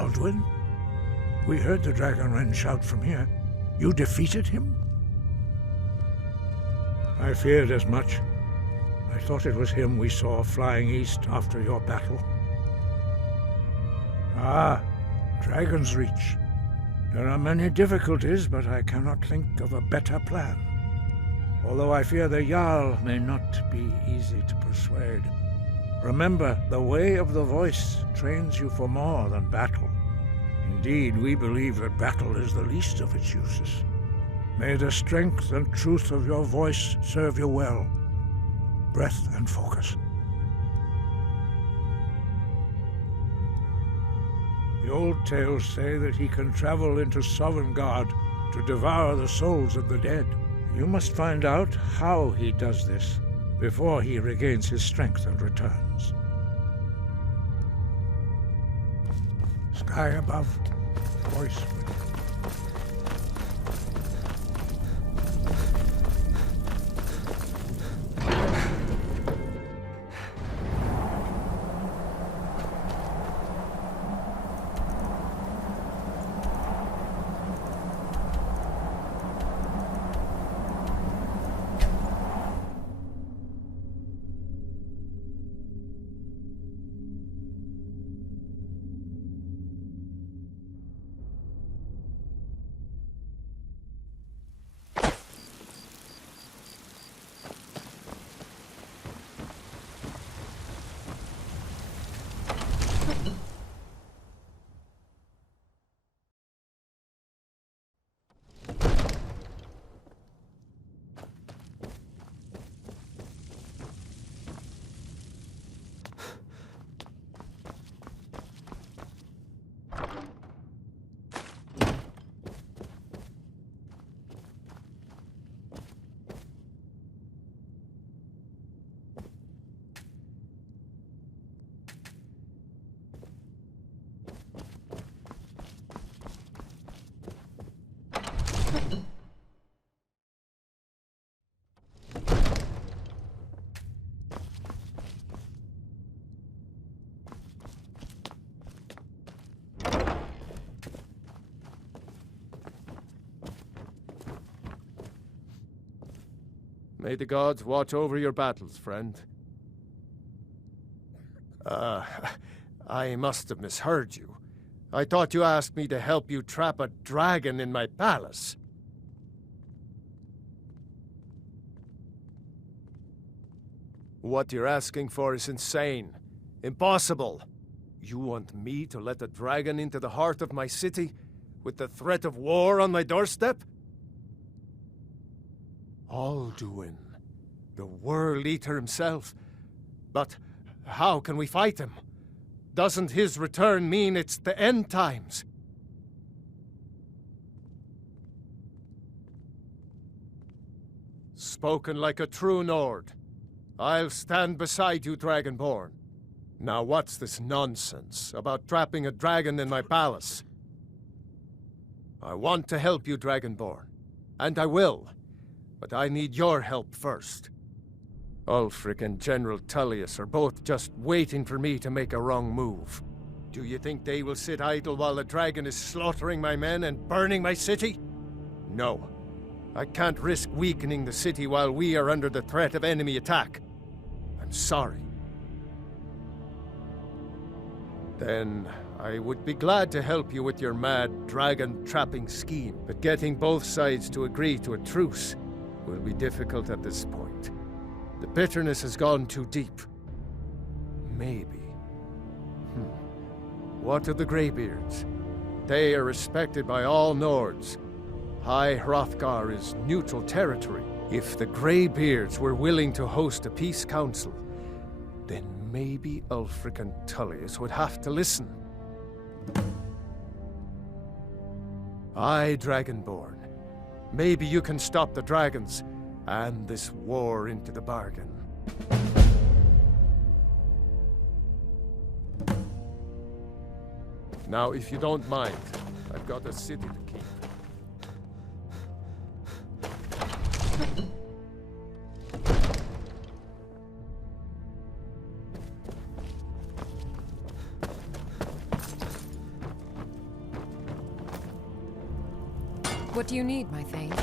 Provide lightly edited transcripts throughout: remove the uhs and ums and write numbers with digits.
Alduin? We heard the Dragonreach shout from here. You defeated him? I feared as much. I thought it was him we saw flying east after your battle. Ah, Dragonreach. There are many difficulties, but I cannot think of a better plan. Although I fear the Jarl may not be easy to persuade. Remember, the way of the voice trains you for more than battle. Indeed, we believe that battle is the least of its uses. May the strength and truth of your voice serve you well. Breath and focus. The old tales say that he can travel into Sovngarde to devour the souls of the dead. You must find out how he does this before he regains his strength and returns. Sky above, voice within. May the gods watch over your battles, friend. I must have misheard you. I thought you asked me to help you trap a dragon in my palace. What you're asking for is insane. Impossible. You want me to let a dragon into the heart of my city, with the threat of war on my doorstep? Alduin, the World-Eater himself. But how can we fight him? Doesn't his return mean it's the end times? Spoken like a true Nord. I'll stand beside you, Dragonborn. Now what's this nonsense about trapping a dragon in my palace? I want to help you, Dragonborn. And I will. But I need your help first. Ulfric and General Tullius are both just waiting for me to make a wrong move. Do you think they will sit idle while the dragon is slaughtering my men and burning my city? No. I can't risk weakening the city while we are under the threat of enemy attack. I'm sorry. Then I would be glad to help you with your mad dragon-trapping scheme, but getting both sides to agree to a truce will be difficult at this point. The bitterness has gone too deep. Maybe. What of the Greybeards? They are respected by all Nords. High Hrothgar is neutral territory. If the Greybeards were willing to host a peace council, then maybe Ulfric and Tullius would have to listen. Aye, Dragonborn. Maybe you can stop the dragons, and this war into the bargain. Now, if you don't mind, I've got a city to keep. What do you need, my Thane?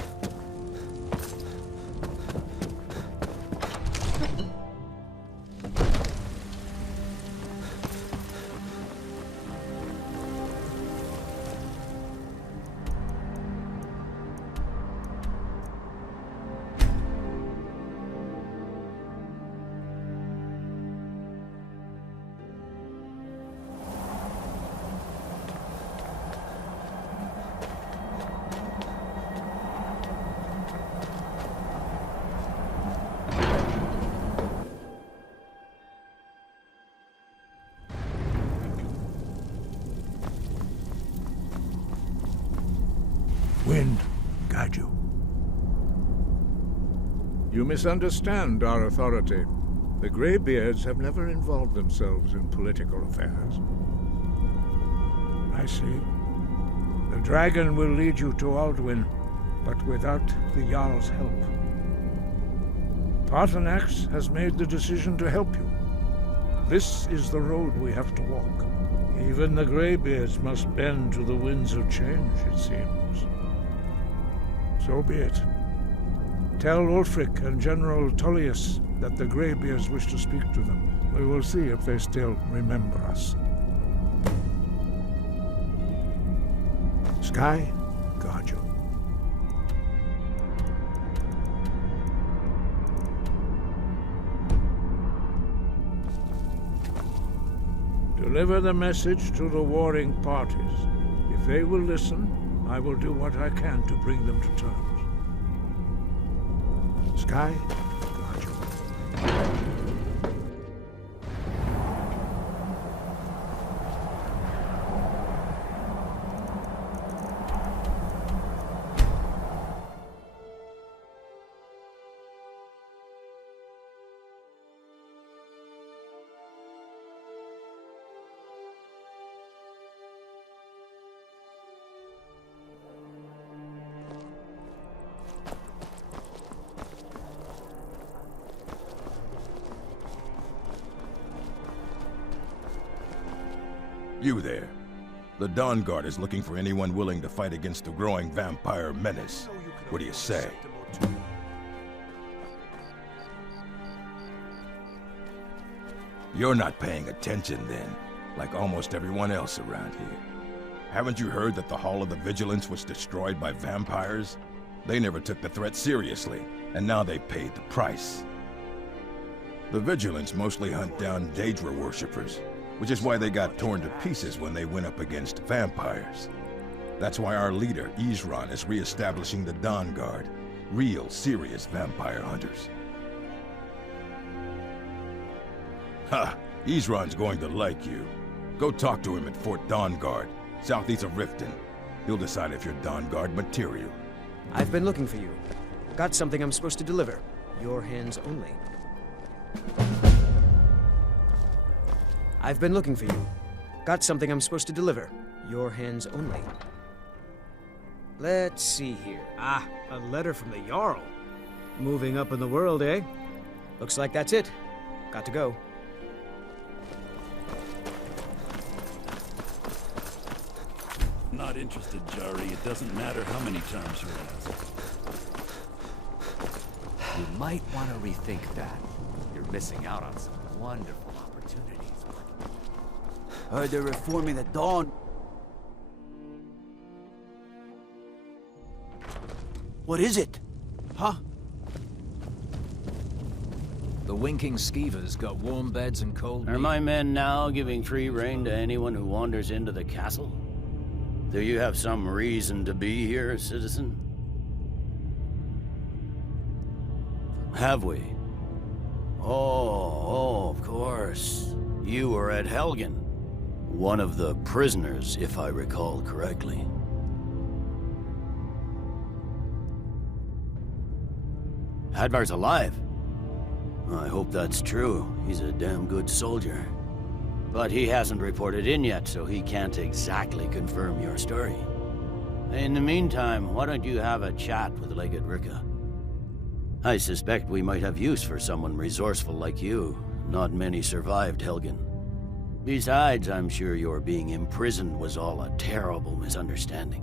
Wind, guide you. You misunderstand our authority. The Greybeards have never involved themselves in political affairs. I see. The dragon will lead you to Alduin, but without the Jarl's help. Protaganist has made the decision to help you. This is the road we have to walk. Even the Greybeards must bend to the winds of change, it seems. So be it. Tell Ulfric and General Tullius that the Greybeards wish to speak to them. We will see if they still remember us. Sky, guard you. Deliver the message to the warring parties. If they will listen, I will do what I can to bring them to terms. Sky, guard you. You there. The Dawn Guard is looking for anyone willing to fight against the growing vampire menace. What do you say? You're not paying attention then, like almost everyone else around here. Haven't you heard that the Hall of the Vigilance was destroyed by vampires? They never took the threat seriously, and now they paid the price. The Vigilance mostly hunt down Daedra worshippers, which is why they got torn to pieces when they went up against vampires. That's why our leader, Isran, is re-establishing the Dawn Guard. Real, serious vampire hunters. Ha! Isran's going to like you. Go talk to him at Fort Dawn Guard, southeast of Riften. He'll decide if you're Dawn Guard material. I've been looking for you. Got something I'm supposed to deliver. Your hands only. I've been looking for you. Got something I'm supposed to deliver. Your hands only. Let's see here. Ah, a letter from the Jarl. Moving up in the world, eh? Looks like that's it. Got to go. Not interested, Jari. It doesn't matter how many times you ask. You might want to rethink that. You're missing out on some wonderful opportunities. Heard they're reforming the Dawn. What is it? Huh? The winking skeevers got warm beds and cold Are meat. my men now giving free rein to anyone who wanders into the castle? Do you have some reason to be here, citizen? Have we? Oh, of course. You were at Helgen. One of the prisoners, if I recall correctly. Hadvar's alive. I hope that's true. He's a damn good soldier. But he hasn't reported in yet, so he can't exactly confirm your story. In the meantime, why don't you have a chat with Legate Ricka? I suspect we might have use for someone resourceful like you. Not many survived Helgen. Besides, I'm sure your being imprisoned was all a terrible misunderstanding.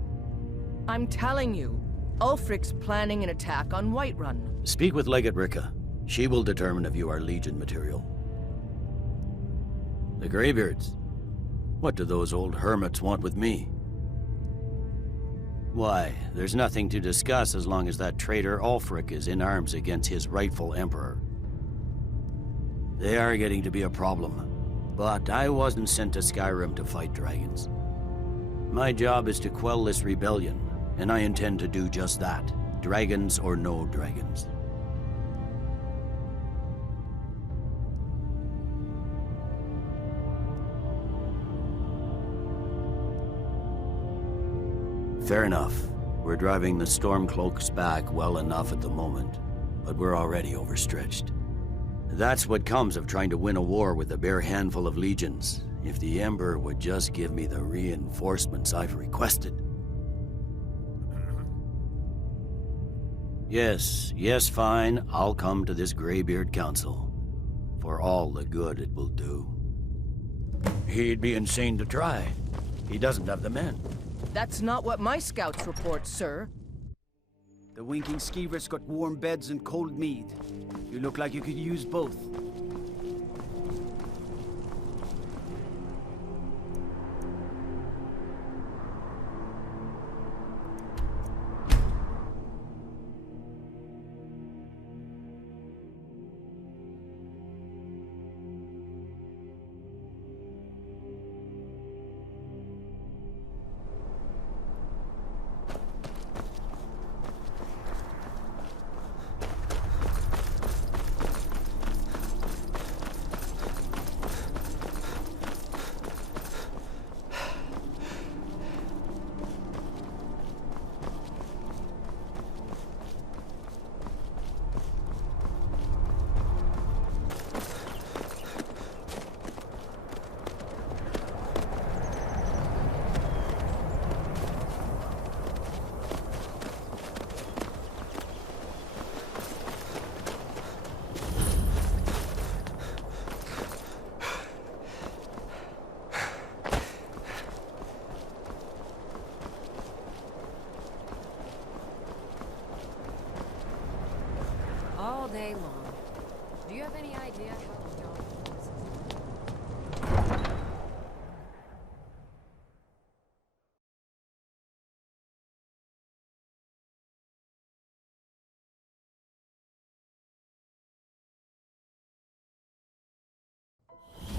I'm telling you, Ulfric's planning an attack on Whiterun. Speak with Legate Ricka. She will determine if you are Legion material. The Greybeards. What do those old hermits want with me? Why, there's nothing to discuss as long as that traitor Ulfric is in arms against his rightful emperor. They are getting to be a problem. But I wasn't sent to Skyrim to fight dragons. My job is to quell this rebellion, and I intend to do just that. Dragons or no dragons. Fair enough. We're driving the Stormcloaks back well enough at the moment, but we're already overstretched. That's what comes of trying to win a war with a bare handful of legions. If the Emperor would just give me the reinforcements I've requested. Yes, fine. I'll come to this Greybeard Council. For all the good it will do. He'd be insane to try. He doesn't have the men. That's not what my scouts report, sir. The winking skeevers got warm beds and cold mead. You look like you could use both. All day long. Do you have any idea how the job is?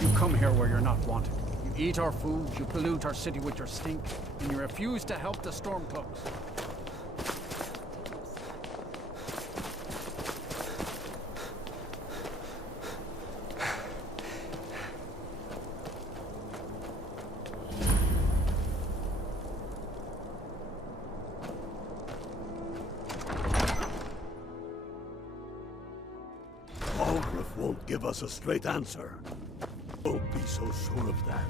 You come here where you're not wanted. You eat our food, you pollute our city with your stink, and you refuse to help the Stormcloaks. Give us a straight answer. Don't be so sure of that.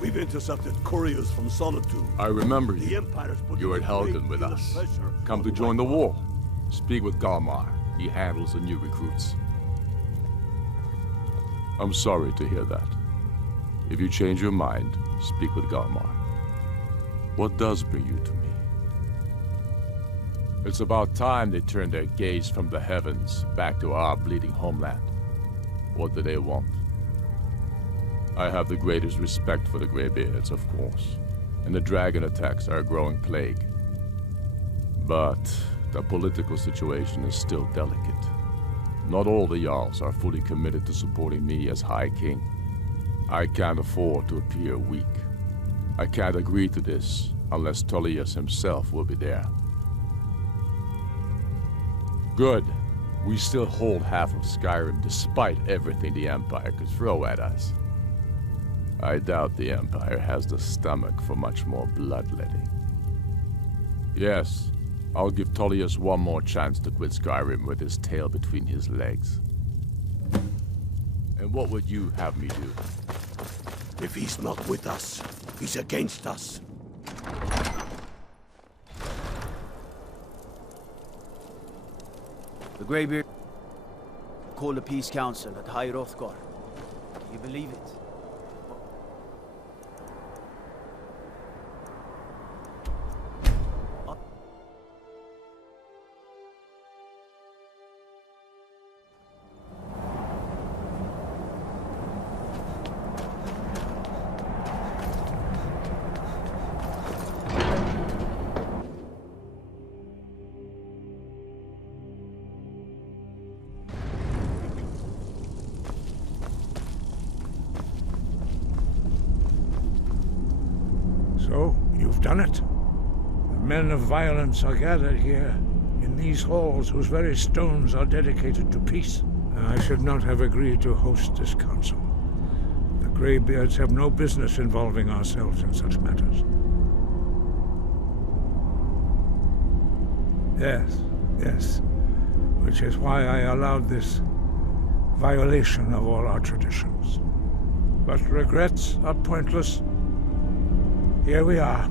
We've intercepted couriers from Solitude. I remember you. The Empire's put You were at Helgen with us. Come to join the war. Speak with Galmar. He handles the new recruits. I'm sorry to hear that. If you change your mind, speak with Galmar. What does bring you to me? It's about time they turned their gaze from the heavens back to our bleeding homeland. What do they want? I have the greatest respect for the Greybeards, of course, and the dragon attacks are a growing plague. But the political situation is still delicate. Not all the Jarls are fully committed to supporting me as High King. I can't afford to appear weak. I can't agree to this unless Tullius himself will be there. Good. We still hold half of Skyrim despite everything the Empire could throw at us. I doubt the Empire has the stomach for much more bloodletting. Yes, I'll give Tullius one more chance to quit Skyrim with his tail between his legs. And what would you have me do? If he's not with us, he's against us. The Greybeard called a peace council at High Hrothgar. Do you believe it? So, you've done it. The men of violence are gathered here, in these halls whose very stones are dedicated to peace. I should not have agreed to host this council. The Greybeards have no business involving ourselves in such matters. Yes. Which is why I allowed this violation of all our traditions. But regrets are pointless. Here we are.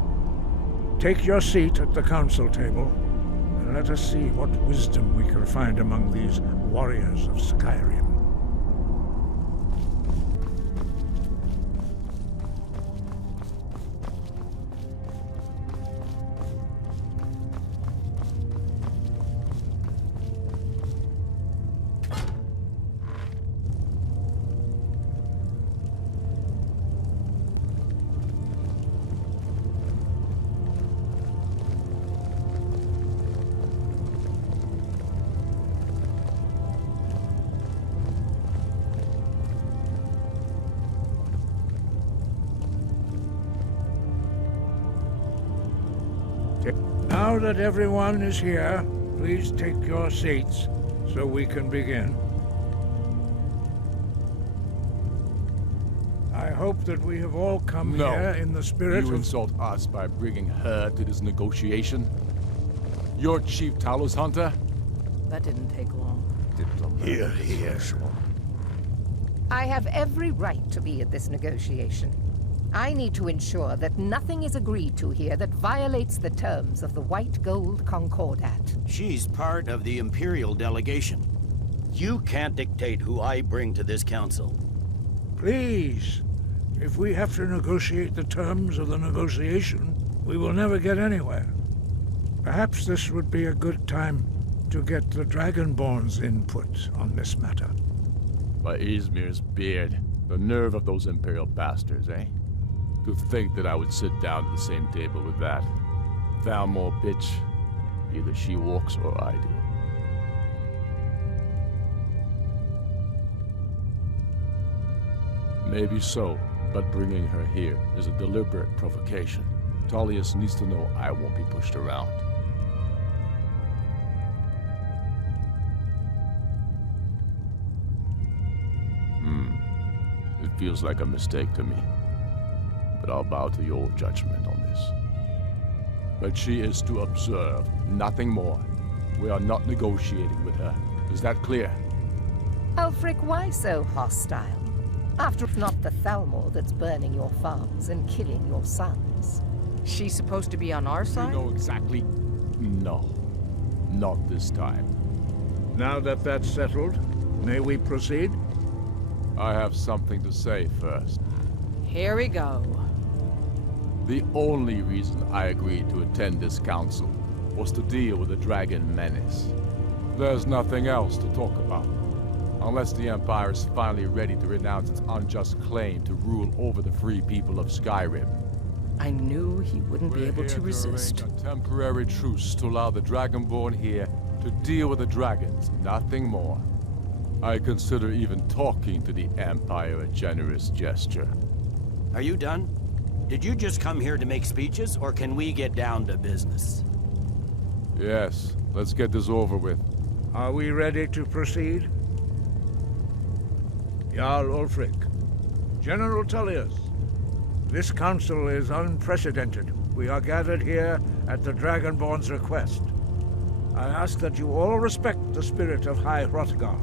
Take your seat at the council table, and let us see what wisdom we can find among these warriors of Skyrim. Now that everyone is here, please take your seats so we can begin. I hope that we have all come here in the spirit of... You insult us by bringing her to this negotiation? You're Chief Talos Hunter? That didn't take long. Here. I have every right to be at this negotiation. I need to ensure that nothing is agreed to here that violates the terms of the White Gold Concordat. She's part of the Imperial delegation. You can't dictate who I bring to this council. Please, if we have to negotiate the terms of the negotiation, we will never get anywhere. Perhaps this would be a good time to get the Dragonborn's input on this matter. By Izmir's beard, the nerve of those Imperial bastards, eh? To think that I would sit down at the same table with that Thalmor bitch. Either she walks or I do. Maybe so, but bringing her here is a deliberate provocation. Tullius needs to know I won't be pushed around. It feels like a mistake to me. But I'll bow to your judgment on this. But she is to observe, nothing more. We are not negotiating with her. Is that clear? Ulfric, why so hostile? After it's not the Thalmor that's burning your farms and killing your sons. She's supposed to be on our side? You know exactly... No. Not this time. Now that that's settled, may we proceed? I have something to say first. Here we go. The only reason I agreed to attend this council was to deal with the dragon menace. There's nothing else to talk about. Unless the Empire is finally ready to renounce its unjust claim to rule over the free people of Skyrim. I knew he wouldn't be able to resist. A temporary truce to allow the Dragonborn here to deal with the dragons, nothing more. I consider even talking to the Empire a generous gesture. Are you done? Did you just come here to make speeches, or can we get down to business? Yes, let's get this over with. Are we ready to proceed? Jarl Ulfric, General Tullius, this council is unprecedented. We are gathered here at the Dragonborn's request. I ask that you all respect the spirit of High Hrothgar,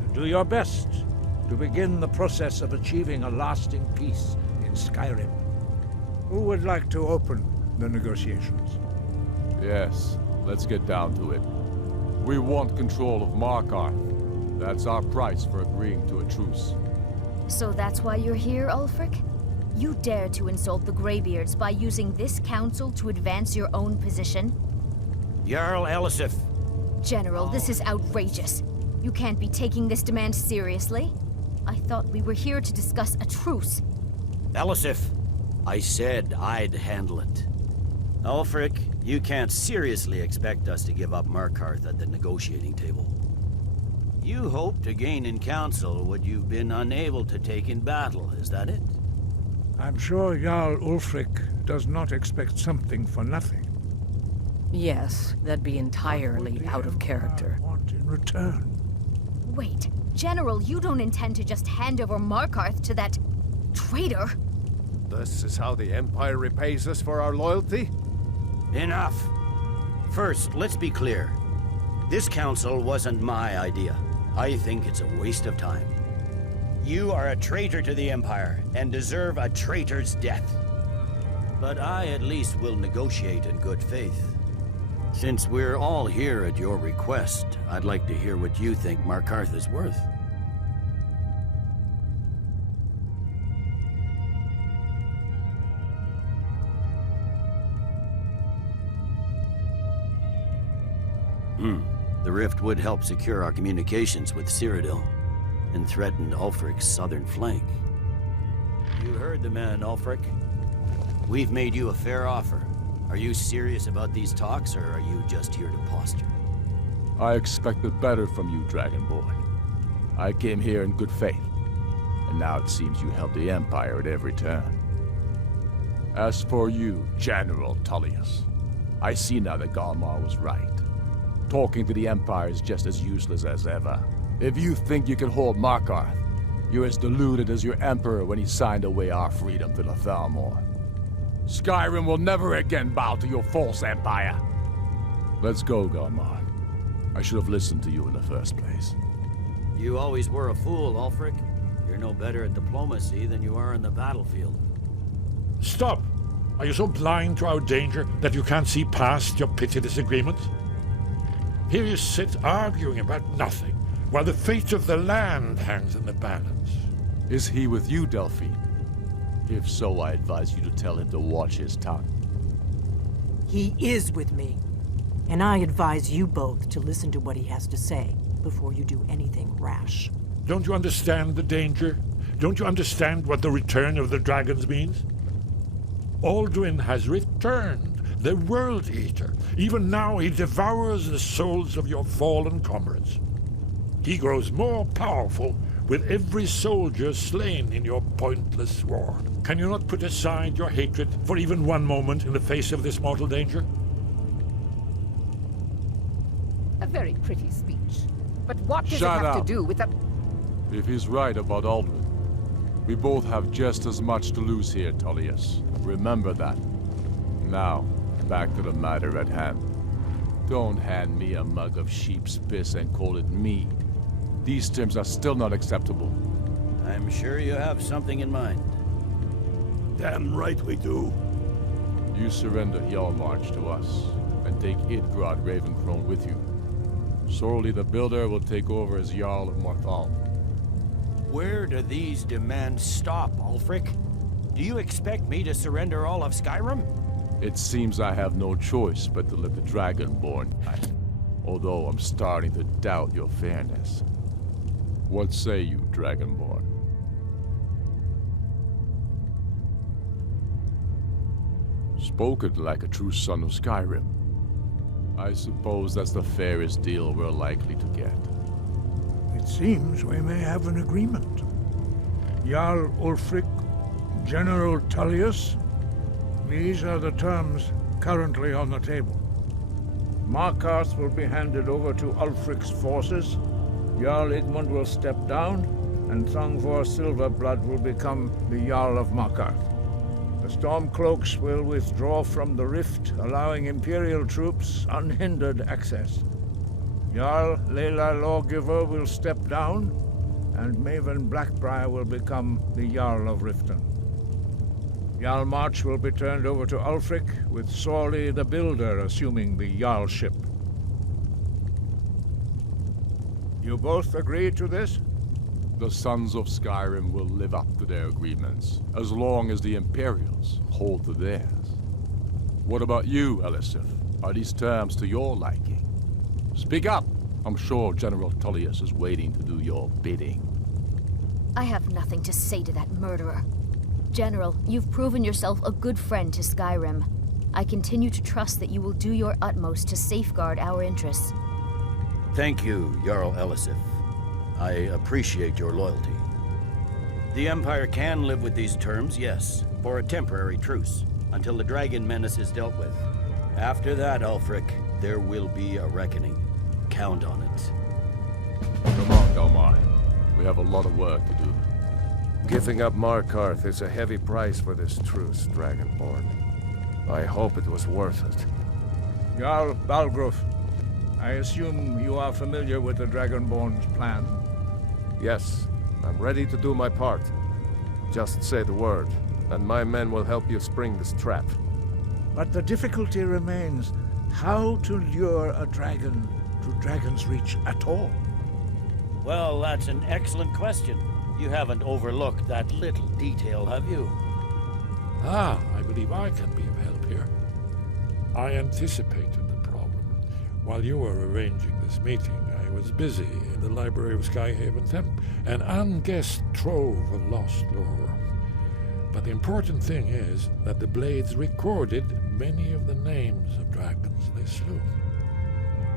and do your best to begin the process of achieving a lasting peace in Skyrim. Who would like to open the negotiations? Yes, let's get down to it. We want control of Markarth. That's our price for agreeing to a truce. So that's why you're here, Ulfric? You dare to insult the Greybeards by using this council to advance your own position? Jarl Elisif. General, this is outrageous. You can't be taking this demand seriously. I thought we were here to discuss a truce. Elisif, I said I'd handle it. Ulfric, you can't seriously expect us to give up Markarth at the negotiating table. You hope to gain in council what you've been unable to take in battle, is that it? I'm sure Jarl Ulfric does not expect something for nothing. Yes, that'd be entirely out of character. Want in return? Wait, General, you don't intend to just hand over Markarth to that traitor? This is how the Empire repays us for our loyalty? Enough. First, let's be clear. This council wasn't my idea. I think it's a waste of time. You are a traitor to the Empire, and deserve a traitor's death. But I at least will negotiate in good faith. Since we're all here at your request, I'd like to hear what you think Markarth is worth. The rift would help secure our communications with Cyrodiil, and threaten Ulfric's southern flank. You heard the man, Ulfric. We've made you a fair offer. Are you serious about these talks, or are you just here to posture? I expected better from you, Dragonborn. I came here in good faith, and now it seems you help the Empire at every turn. As for you, General Tullius, I see now that Galmar was right. Talking to the Empire is just as useless as ever. If you think you can hold Markarth, you're as deluded as your Emperor when he signed away our freedom to the Thalmor. Skyrim will never again bow to your false empire. Let's go, Galmar. I should have listened to you in the first place. You always were a fool, Ulfric. You're no better at diplomacy than you are in the battlefield. Stop! Are you so blind to our danger that you can't see past your petty disagreements? Here you sit arguing about nothing, while the fate of the land hangs in the balance. Is he with you, Delphine? If so, I advise you to tell him to watch his tongue. He is with me. And I advise you both to listen to what he has to say before you do anything rash. Don't you understand the danger? Don't you understand what the return of the dragons means? Alduin has returned, the World-Eater. Even now he devours the souls of your fallen comrades. He grows more powerful with every soldier slain in your pointless war. Can you not put aside your hatred for even one moment in the face of this mortal danger? A very pretty speech. But what does Shut it have up. to do with the... If he's right about Alduin, we both have just as much to lose here, Tullius. Remember that. Now, back to the matter at hand. Don't hand me a mug of sheep's piss and call it mead. These terms are still not acceptable. I'm sure you have something in mind. Damn right we do. You surrender Hjalmarch to us, and take Idgrod Ravencrone with you. Sorli the Builder will take over as Jarl of Morthal. Where do these demands stop, Ulfric? Do you expect me to surrender all of Skyrim? It seems I have no choice but to let the Dragonborn die, although I'm starting to doubt your fairness. What say you, Dragonborn? Spoken like a true son of Skyrim. I suppose that's the fairest deal we're likely to get. It seems we may have an agreement. Jarl Ulfric, General Tullius, these are the terms currently on the table. Markarth will be handed over to Ulfric's forces, Jarl Igmund will step down, and Thongvor Silverblood will become the Jarl of Markarth. The Stormcloaks will withdraw from the rift, allowing Imperial troops unhindered access. Jarl Leila Lawgiver will step down, and Maven Blackbriar will become the Jarl of Riften. Hjalmarch will be turned over to Ulfric, with Sorli the Builder assuming the Jarlship. You both agree to this? The Sons of Skyrim will live up to their agreements, as long as the Imperials hold to theirs. What about you, Elisif? Are these terms to your liking? Speak up! I'm sure General Tullius is waiting to do your bidding. I have nothing to say to that murderer. General, you've proven yourself a good friend to Skyrim. I continue to trust that you will do your utmost to safeguard our interests. Thank you, Jarl Elisif. I appreciate your loyalty. The Empire can live with these terms, yes, for a temporary truce. until the dragon menace is dealt with. After that, Ulfric, there will be a reckoning. Count on it. Come on, Delphine. We have a lot of work to do. Giving up Markarth is a heavy price for this truce, Dragonborn. I hope it was worth it. Jarl Balgruuf, I assume you are familiar with the Dragonborn's plan? Yes, I'm ready to do my part. Just say the word, and my men will help you spring this trap. But the difficulty remains how to lure a dragon to Dragonreach at all. Well, that's an excellent question. You haven't overlooked that little detail, have you? Ah, I believe I can be of help here. I anticipated the problem. While you were arranging this meeting, I was busy in the library of Skyhaven Temp, an unguessed trove of lost lore. But the important thing is that the Blades recorded many of the names of dragons they slew.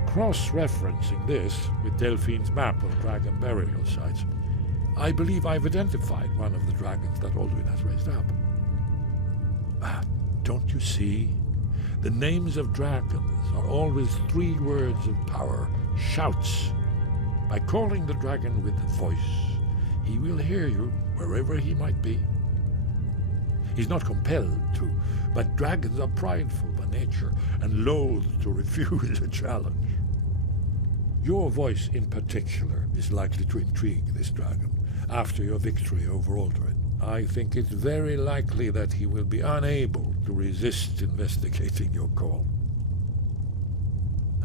Cross-referencing this with Delphine's map of dragon burial sites, I believe I've identified one of the dragons that Alduin has raised up. Don't you see? The names of dragons are always 3 words of power, shouts. By calling the dragon with a voice, he will hear you wherever he might be. He's not compelled to, but dragons are prideful by nature and loath to refuse a challenge. Your voice in particular is likely to intrigue this dragon after your victory over Alduin. I think it's very likely that he will be unable to resist investigating your call.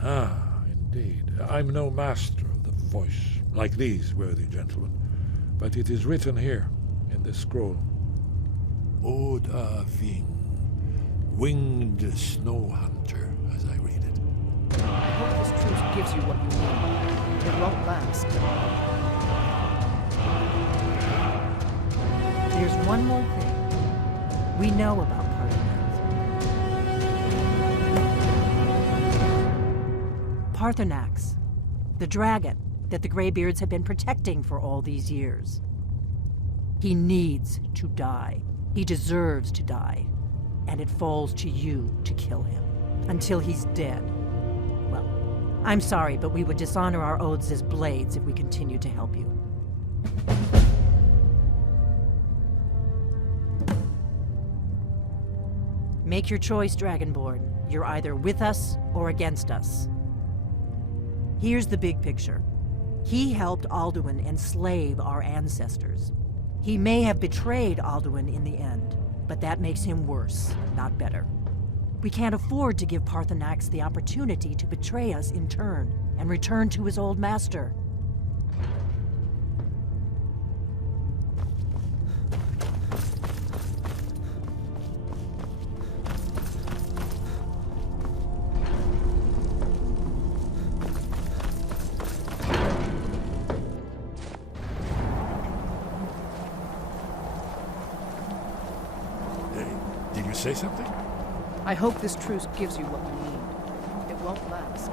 Ah, indeed. I'm no master of the voice, like these worthy gentlemen, but it is written here in this scroll. Oda Ving, winged snow hunter, as I read it. I hope this truce gives you what you need. It won't last. There's one more thing. We know about Parthenax, the dragon that the Greybeards have been protecting for all these years. He needs to die. He deserves to die. And it falls to you to kill him. Until he's dead. Well, I'm sorry, but we would dishonor our oaths as Blades if we continue to help you. Make your choice, Dragonborn. You're either with us or against us. Here's the big picture. He helped Alduin enslave our ancestors. He may have betrayed Alduin in the end, but that makes him worse, not better. We can't afford to give Parthenax the opportunity to betray us in turn and return to his old master. Did you say something? I hope this truce gives you what you need. It won't last.